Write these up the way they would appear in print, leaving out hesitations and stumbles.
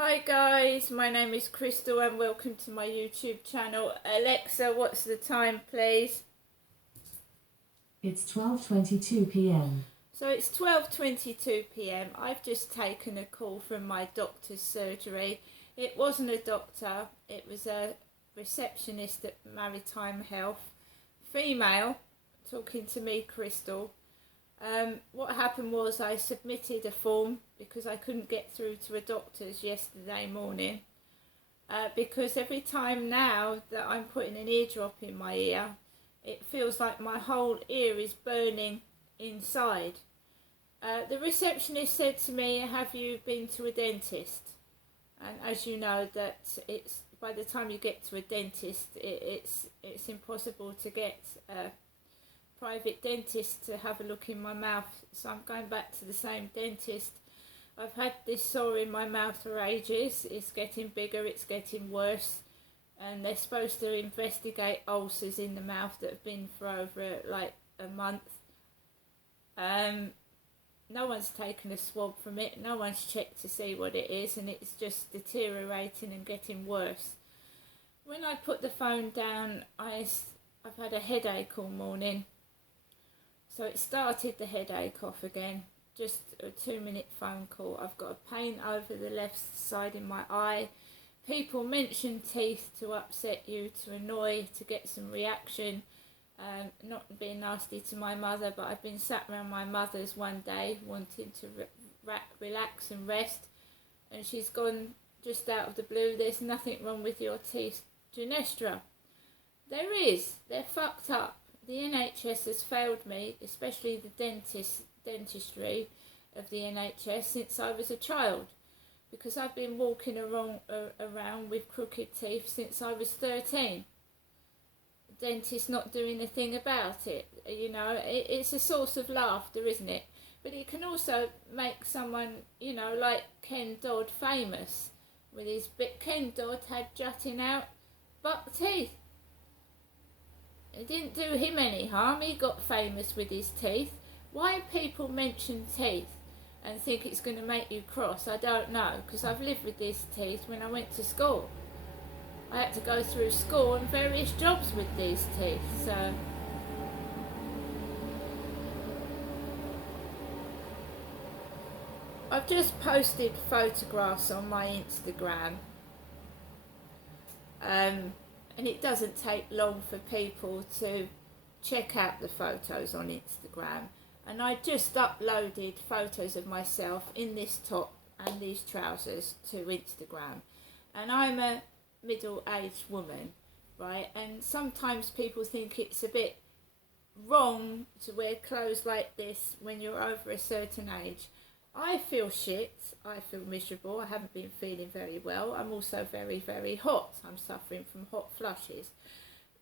Hi guys, my name is Crystal and welcome to my YouTube channel. Alexa, what's the time please? It's 12:22 p.m. So it's 12:22 p.m. I've just taken a call from my doctor's surgery. It wasn't a doctor, it was a receptionist at Maritime Health, female, talking to me, Crystal. What happened was I submitted a form because I couldn't get through to a doctor's yesterday morning. Because every time now that I'm putting an eardrop in my ear, it feels like my whole ear is burning inside. The receptionist said to me, "Have you been to a dentist?" And as you know, that it's by the time you get to a dentist, it's impossible to get a private dentist to have a look in my mouth. So I'm going back to the same dentist. I've had this sore in my mouth for ages. It's getting bigger, it's getting worse. And they're supposed to investigate ulcers in the mouth that have been for over like a month. No one's taken a swab from it. No one's checked to see what it is. And it's just deteriorating and getting worse. When I put the phone down, I've had a headache all morning. So it started the headache off again. Just a 2-minute phone call. I've got a pain over the left side in my eye. People mention teeth to upset you, to annoy, to get some reaction. Not being nasty to my mother, but I've been sat around my mother's one day wanting to relax and rest. And she's gone just out of the blue, "There's nothing wrong with your teeth, Genestra." There is. They're fucked up. The NHS has failed me, especially the dentistry of the NHS since I was a child, because I've been walking around with crooked teeth since I was 13. The dentist not doing a thing about it. You know, it's a source of laughter, isn't it? But it can also make someone, you know, like Ken Dodd famous with his bit. Ken Dodd had jutting out buck teeth. It didn't do him any harm. He got famous with his teeth. Why people mention teeth and think it's going to make you cross, I don't know, because I've lived with these teeth when I went to school. I had to go through school and various jobs with these teeth, so I've just posted photographs on my Instagram. And it doesn't take long for people to check out the photos on Instagram. And I just uploaded photos of myself in this top and these trousers to Instagram. And I'm a middle-aged woman, right? And sometimes people think it's a bit wrong to wear clothes like this when you're over a certain age. I feel shit, I feel miserable, I haven't been feeling very well. I'm also very, very hot. I'm suffering from hot flushes.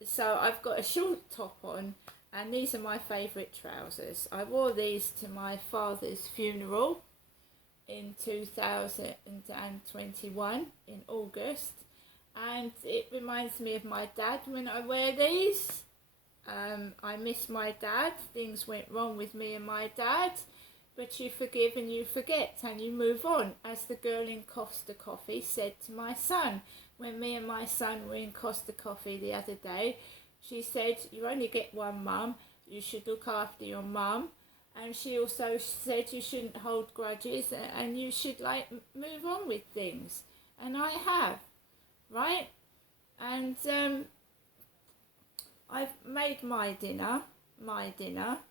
So I've got a short top on, and these are my favourite trousers. I wore these to my father's funeral in 2021 in August, and it reminds me of my dad when I wear these. I miss my dad. Things went wrong with me and my dad. But you forgive and you forget and you move on, as the girl in Costa Coffee said to my son. When me and my son were in Costa Coffee the other day, she said, "You only get one mum, you should look after your mum." And she also said you shouldn't hold grudges and you should move on with things. And I have, right? And I've made my dinner,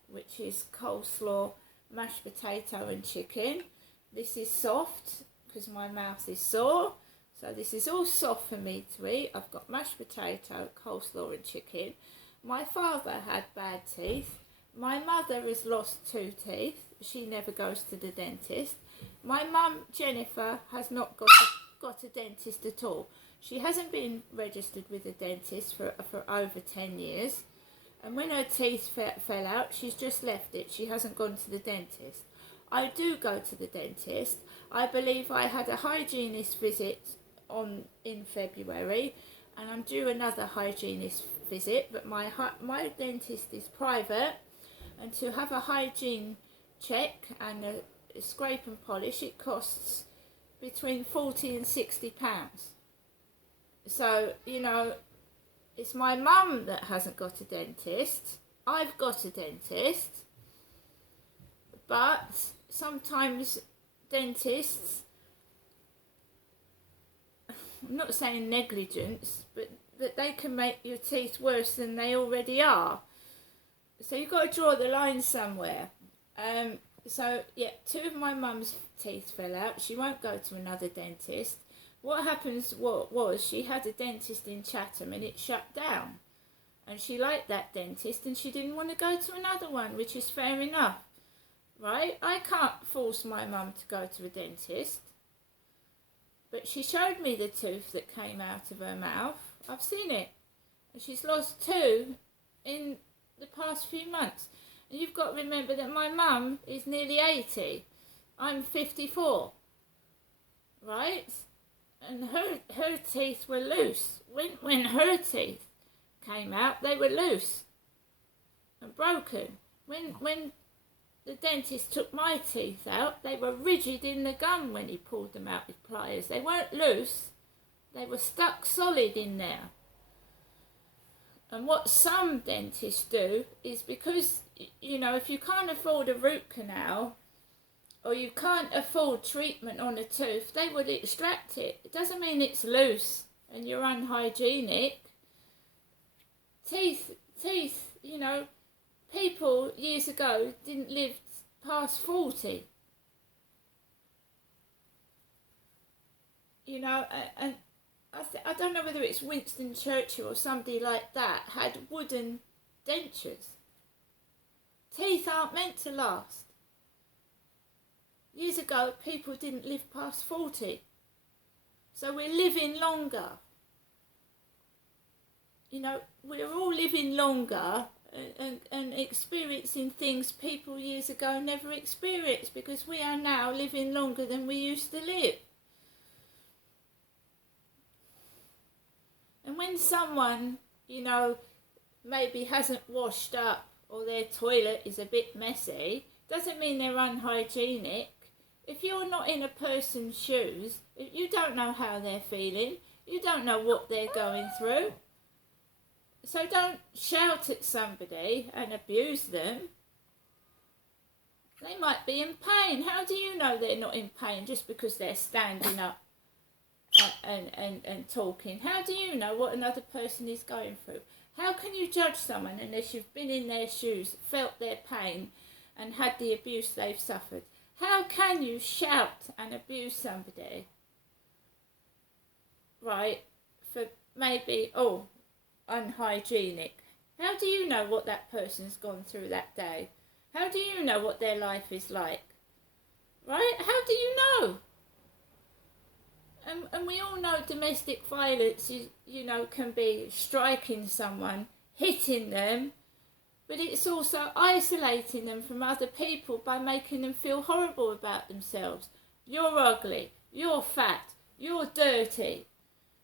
which is coleslaw, mashed potato and chicken. This is soft because my mouth is sore, so this is all soft for me to eat. I've got mashed potato, coleslaw and chicken. My father had bad teeth. My mother has lost 2 teeth. She never goes to the dentist. My mum, Jennifer, has not got a dentist at all. She hasn't been registered with a dentist for over 10 years. And when her teeth fell out, she's just left it. She hasn't gone to the dentist. I do go to the dentist. I believe I had a hygienist visit in February, and I'm due another hygienist visit, but my dentist is private, and to have a hygiene check and a scrape and polish, it costs between 40 and 60 pounds. So, you know, it's my mum that hasn't got a dentist. I've got a dentist. But sometimes dentists, I'm not saying negligence, but they can make your teeth worse than they already are. So you've got to draw the line somewhere. So, yeah, 2 of my mum's teeth fell out. She won't go to another dentist. What happens was she had a dentist in Chatham and it shut down. And she liked that dentist and she didn't want to go to another one, which is fair enough. Right? I can't force my mum to go to a dentist. But she showed me the tooth that came out of her mouth. I've seen it. And she's lost 2 in the past few months. And you've got to remember that my mum is nearly 80. I'm 54. Right? And her teeth were loose. When her teeth came out, they were loose and broken. When the dentist took my teeth out, they were rigid in the gum when he pulled them out with pliers. They weren't loose. They were stuck solid in there. And what some dentists do is because, you know, if you can't afford a root canal or you can't afford treatment on a tooth, they would extract it. It doesn't mean it's loose and you're unhygienic. Teeth, you know, people years ago didn't live past 40. You know, and I don't know whether it's Winston Churchill or somebody like that had wooden dentures. Teeth aren't meant to last. Years ago, people didn't live past 40. So we're living longer. You know, we're all living longer and experiencing things people years ago never experienced because we are now living longer than we used to live. And when someone, you know, maybe hasn't washed up or their toilet is a bit messy, doesn't mean they're unhygienic. If you're not in a person's shoes, you don't know how they're feeling. You don't know what they're going through. So don't shout at somebody and abuse them. They might be in pain. How do you know they're not in pain just because they're standing up and talking? How do you know what another person is going through? How can you judge someone unless you've been in their shoes, felt their pain and had the abuse they've suffered? How can you shout and abuse somebody, right, for maybe, unhygienic? How do you know what that person's gone through that day? How do you know what their life is like? Right? How do you know? And we all know domestic violence, you know, can be striking someone, hitting them, but it's also isolating them from other people by making them feel horrible about themselves. You're ugly, you're fat, you're dirty.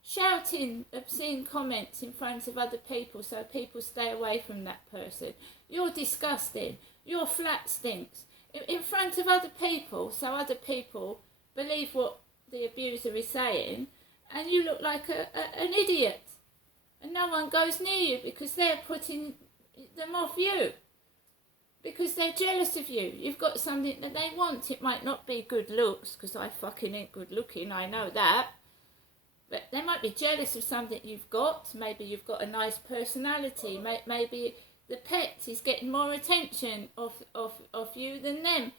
Shouting obscene comments in front of other people so people stay away from that person. You're disgusting, your flat stinks. In front of other people, so other people believe what the abuser is saying, and you look like an idiot. And no one goes near you because they're putting them off you. Because they're jealous of you. You've got something that they want. It might not be good looks, because I fucking ain't good looking, I know that. But they might be jealous of something you've got. Maybe you've got a nice personality. Maybe the pet is getting more attention of you than them.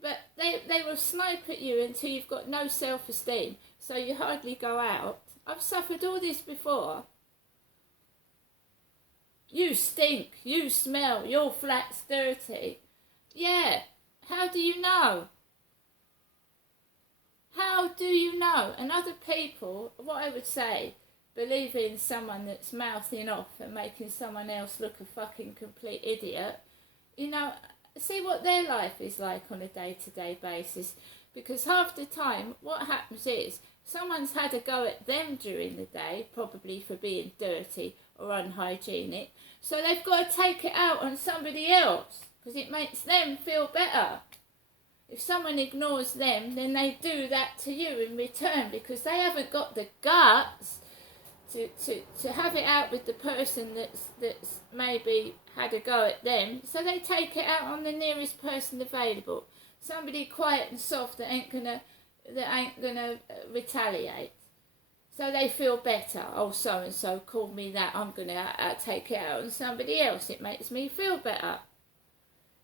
But they will snipe at you until you've got no self-esteem. So you hardly go out. I've suffered all this before. You stink. You smell. Your flat's dirty. Yeah. How do you know? How do you know? And other people, what I would say, believe in someone that's mouthing off and making someone else look a fucking complete idiot. You know, see what their life is like on a day-to-day basis. Because half the time, what happens is, someone's had a go at them during the day, probably for being dirty or unhygienic. So they've got to take it out on somebody else, because it makes them feel better. If someone ignores them, then they do that to you in return, because they haven't got the guts to have it out with the person that's maybe had a go at them. So they take it out on the nearest person available, somebody quiet and soft that ain't gonna retaliate. So they feel better. Oh, so and so called me that, I'm gonna take it out on somebody else. It makes me feel better.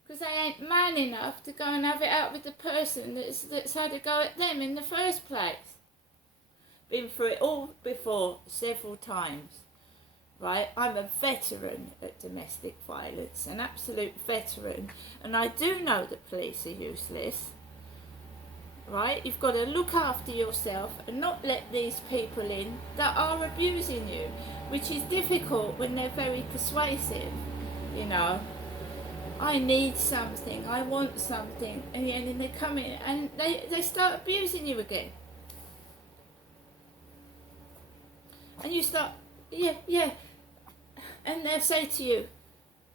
Because they ain't man enough to go and have it out with the person that's had a go at them in the first place. Been through it all before, several times, right? I'm a veteran at domestic violence, an absolute veteran, and I do know that police are useless, right? You've got to look after yourself and not let these people in that are abusing you, which is difficult when they're very persuasive, you know. I need something, I want something, and then they come in and they start abusing you again. And you start, yeah, and they'll say to you,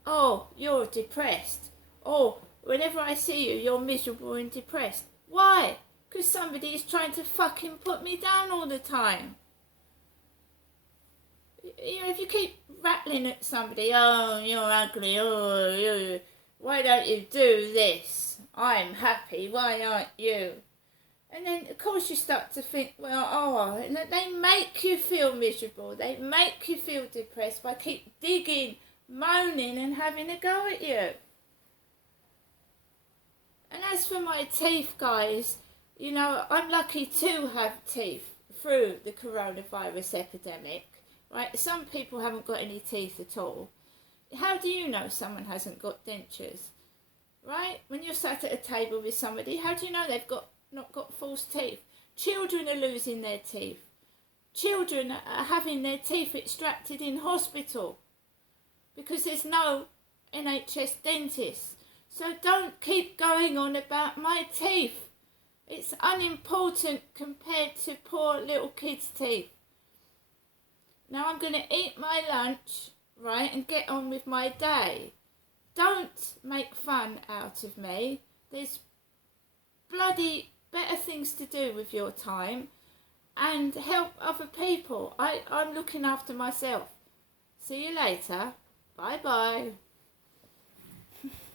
oh, you're depressed. Oh, whenever I see you, you're miserable and depressed. Why? Because somebody is trying to fucking put me down all the time. You know, if you keep rattling at somebody, oh, you're ugly, oh, why don't you do this? I'm happy, why aren't you? And then, of course, you start to think, well, oh, and they make you feel miserable. They make you feel depressed by keep digging, moaning and having a go at you. And as for my teeth, guys, you know, I'm lucky to have teeth through the coronavirus epidemic, right? Some people haven't got any teeth at all. How do you know someone hasn't got dentures, right? When you're sat at a table with somebody, how do you know they've not got false teeth? Children are losing their teeth. Children are having their teeth extracted in hospital because there's no NHS dentist. So don't keep going on about my teeth. It's unimportant compared to poor little kids' teeth. Now I'm going to eat my lunch, right, and get on with my day. Don't make fun out of me. There's bloody better things to do with your time and help other people. I'm looking after myself. See you later. Bye bye.